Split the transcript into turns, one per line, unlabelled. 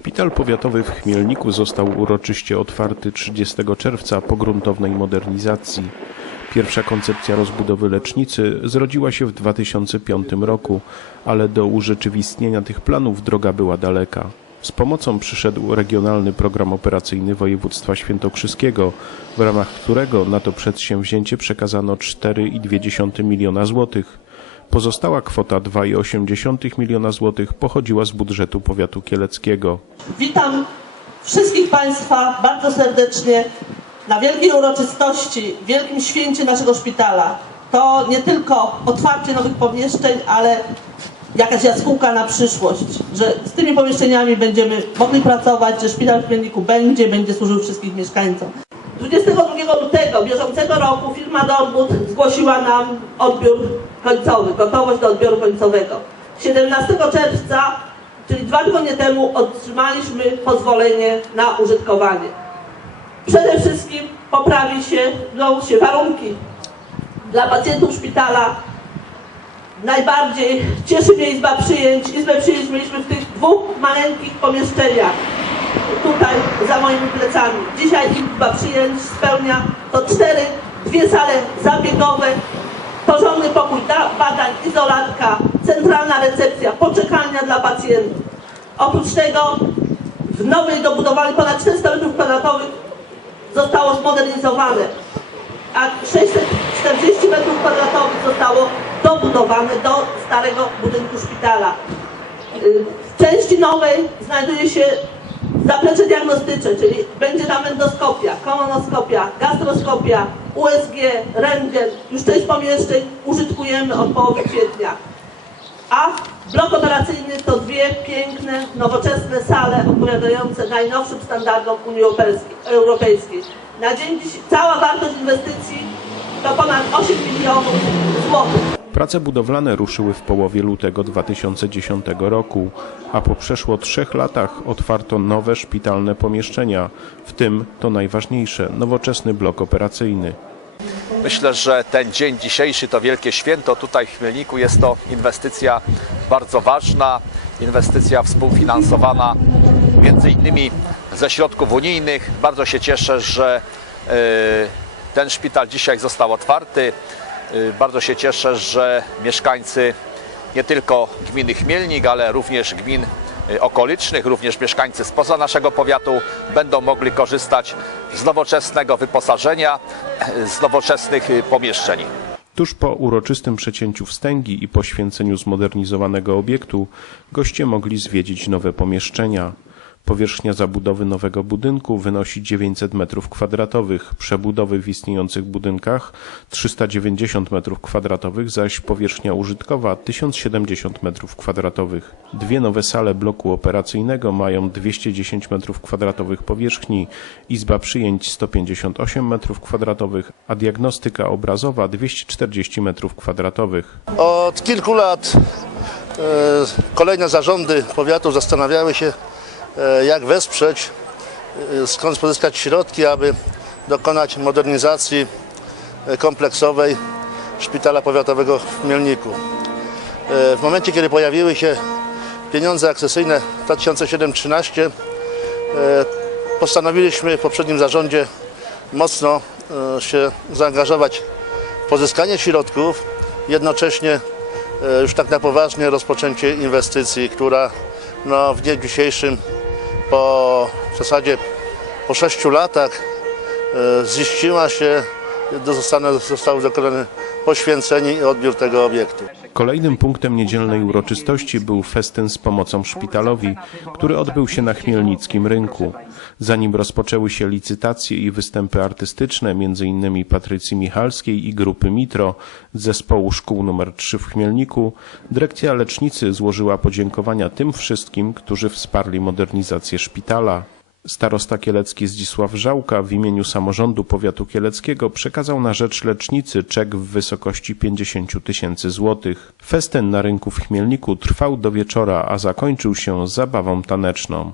Szpital powiatowy w Chmielniku został uroczyście otwarty 30 czerwca po gruntownej modernizacji. Pierwsza koncepcja rozbudowy lecznicy zrodziła się w 2005 roku, ale do urzeczywistnienia tych planów droga była daleka. Z pomocą przyszedł Regionalny Program Operacyjny Województwa Świętokrzyskiego, w ramach którego na to przedsięwzięcie przekazano 4,2 miliona złotych. Pozostała kwota 2,8 miliona złotych pochodziła z budżetu powiatu kieleckiego.
Witam wszystkich Państwa bardzo serdecznie na wielkiej uroczystości, wielkim święcie naszego szpitala. To nie tylko otwarcie nowych pomieszczeń, ale jakaś jaskółka na przyszłość, że z tymi pomieszczeniami będziemy mogli pracować, że szpital w Chmielniku będzie, będzie służył wszystkim mieszkańcom. 22 lutego bieżącego roku firma Dortmund zgłosiła nam odbiór końcowy, gotowość do odbioru końcowego. 17 czerwca, czyli dwa tygodnie temu, otrzymaliśmy pozwolenie na użytkowanie. Przede wszystkim poprawi się, no, się warunki dla pacjentów szpitala. Najbardziej cieszy mnie Izba Przyjęć. Izbę przyjęć mieliśmy w tych dwóch maleńkich pomieszczeniach tutaj za moimi plecami. Dzisiaj Izba Przyjęć spełnia to cztery, dwie sale zabiegowe, porządny pokój da- badań, izolatka, centralna recepcja, poczekalnia dla pacjentów. Oprócz tego w nowej dobudowanej ponad 400 m2 zostało zmodernizowane, a 640 m2 zostało dobudowane do starego budynku szpitala. Y, W części nowej znajduje się zaplecze diagnostyczne, czyli będzie tam endoskopia, kolonoskopia, gastroskopia, USG, rentgen. Już część pomieszczeń użytkujemy od połowy kwietnia. A blok operacyjny to dwie piękne, nowoczesne sale odpowiadające najnowszym standardom Unii Europejskiej-. Na dzień dziś cała wartość inwestycji to ponad 8 milionów złotych.
Prace budowlane ruszyły w połowie lutego 2010 roku, a po przeszło trzech latach otwarto nowe szpitalne pomieszczenia, w tym to najważniejsze nowoczesny blok operacyjny.
Myślę, że ten dzień dzisiejszy to wielkie święto. Tutaj w Chmielniku jest to inwestycja bardzo ważna, inwestycja współfinansowana między innymi ze środków unijnych. Bardzo się cieszę, że e, ten szpital dzisiaj został otwarty. E, Bardzo się cieszę, że mieszkańcy nie tylko gminy Chmielnik, ale również gmin e, okolicznych, również mieszkańcy spoza naszego powiatu będą mogli korzystać z nowoczesnego wyposażenia, e, z nowoczesnych pomieszczeń.
Tuż po uroczystym przecięciu wstęgi i poświęceniu zmodernizowanego obiektu goście mogli zwiedzić nowe pomieszczenia. Powierzchnia zabudowy nowego budynku wynosi 900 m2, przebudowy w istniejących budynkach 390 m2, zaś powierzchnia użytkowa 1070 m2. Dwie nowe sale bloku operacyjnego mają 210 m2 powierzchni, izba przyjęć 158 m2, a diagnostyka obrazowa 240 m2.
Od kilku lat e, kolejne zarządy powiatu zastanawiały się, jak wesprzeć, e, skąd pozyskać środki, aby dokonać modernizacji e, kompleksowej szpitala powiatowego w Mielniku. E, W momencie, kiedy pojawiły się pieniądze akcesyjne w 2007-2013, e, postanowiliśmy w poprzednim zarządzie mocno e, się zaangażować w pozyskanie środków, jednocześnie e, już tak na poważnie rozpoczęcie inwestycji, która no, w dniu dzisiejszym po w zasadzie po sześciu latach e, ziściła się, zostaną, zostało dokonane poświęcenie i odbiór tego obiektu.
Kolejnym punktem niedzielnej uroczystości był festyn z pomocą szpitalowi, który odbył się na Chmielnickim Rynku. Zanim rozpoczęły się licytacje i występy artystyczne, m.in. Patrycji Michalskiej i grupy Mitro z zespołu szkół nr 3 w Chmielniku, dyrekcja lecznicy złożyła podziękowania tym wszystkim, którzy wsparli modernizację szpitala. Starosta kielecki Zdzisław Żałka w imieniu samorządu powiatu kieleckiego przekazał na rzecz lecznicy czek w wysokości 50 tysięcy złotych. Festyn na rynku w Chmielniku trwał do wieczora, a zakończył się zabawą taneczną.